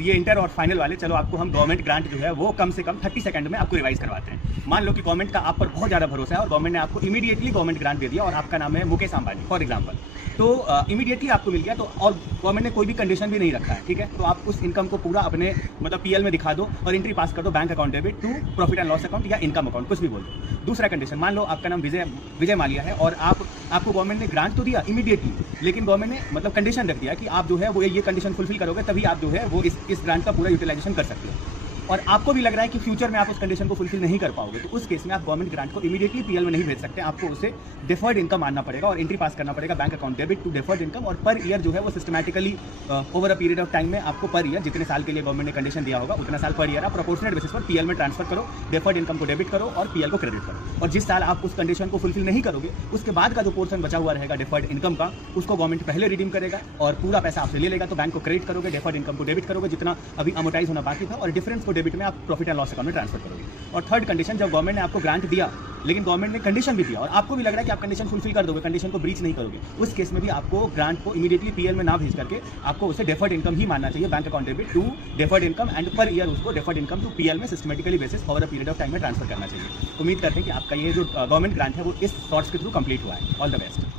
CA inter और final वाले, चलो आपको हम गवर्नमेंट ग्रांट जो है वो कम से कम 30 सेकंड में आपको रिवाइज करवाते हैं। मान लो कि गवर्नमेंट का आप पर बहुत ज़्यादा भरोसा है और गवर्नमेंट ने आपको इमीडिएटली गवर्नमेंट ग्रांट दे दिया और आपका नाम है मुकेश अंबानी फॉर एग्जाम्पल, तो इमीडिएटली आपको मिल गया, तो और गवर्नमेंट ने कोई भी कंडीशन भी नहीं रखा है, ठीक है, तो आप उस इनकम को पूरा अपने मतलब पीएल में दिखा दो और एंट्री पास कर दो bank account debit to profit and loss account या इनकम अकाउंट, कुछ भी बोल दो। दूसरा कंडीशन, मान लो आपका नाम विजय मालिया है और आपको गवर्नमेंट ने ग्रांट तो दिया इमीडिएटली, लेकिन गवर्नमेंट ने मतलब कंडीशन रख दिया कि आप जो है वो ये कंडीशन फुलफिल करोगे तभी आप जो है वो इस ग्रांट का पूरा यूटिलाइजेशन कर सकते हो, और आपको भी लग रहा है कि फ्यूचर में आप उस कंडीशन को फुलफिल नहीं कर पाओगे, तो उस केस में आप गवर्नमेंट ग्रांट को इमीडिएटली पीएल में नहीं भेज सकते, आपको उसे डिफर्ड इनकम मानना पड़ेगा और एंट्री पास करना पड़ेगा bank account debit to deferred income, और पर ईयर जो है वो systematically over a period of time में आपको पर ईयर जितने साल के लिए गवर्नमेंट ने कंडीशन दिया होगा उतना साल पर ईयर आप प्रोपोर्शनल बेसिस पर पीएल में ट्रांसफर करो, डिफर्ड इनकम को डेबिट करो और पीएल को क्रेडिट करो, और जिस साल आप उस कंडीशन को फुलफिल नहीं करोगे उसके बाद का जो पोर्शन बचा हुआ रहेगा डिफर्ड इनकम का, उसको गवर्नमेंट पहले रिडीम करेगा और पूरा पैसा आपसे ले लेगा, तो बैंक को क्रेडिट करोगे, डिफर्ड इनकम को डेबिट करोगे जितना अभी अमोटाइज होना बाकी था, और डिफरेंस को डेबिट में आप प्रॉफिट एंड लॉस अकाउंट में ट्रांसफर करोगे। और थर्ड कंडीशन, जब गवर्नमेंट ने आपको ग्रांट दिया लेकिन गवर्नमेंट ने कंडीशन भी दिया और आपको भी लग रहा है कि आप कंडीशन फुलफिल कर दोगे, कंडीशन को ब्रीच नहीं करोगे, उस केस में भी आपको ग्रांट को इमीडिएटली पीएल में ना भेज करके आपको उसे डेफर्ड इनकम ही मानना चाहिए, bank account debit to deferred income and per year उसको डेफर्ड इनकम टू पीएल में systematically basis over a period of time में ट्रांसफर करना चाहिए। उम्मीद करते हैं कि आपका ये जो गवर्नमेंट ग्रांट है वो इस शॉर्ट्स के थ्रू कंप्लीट हुआ है। All the best.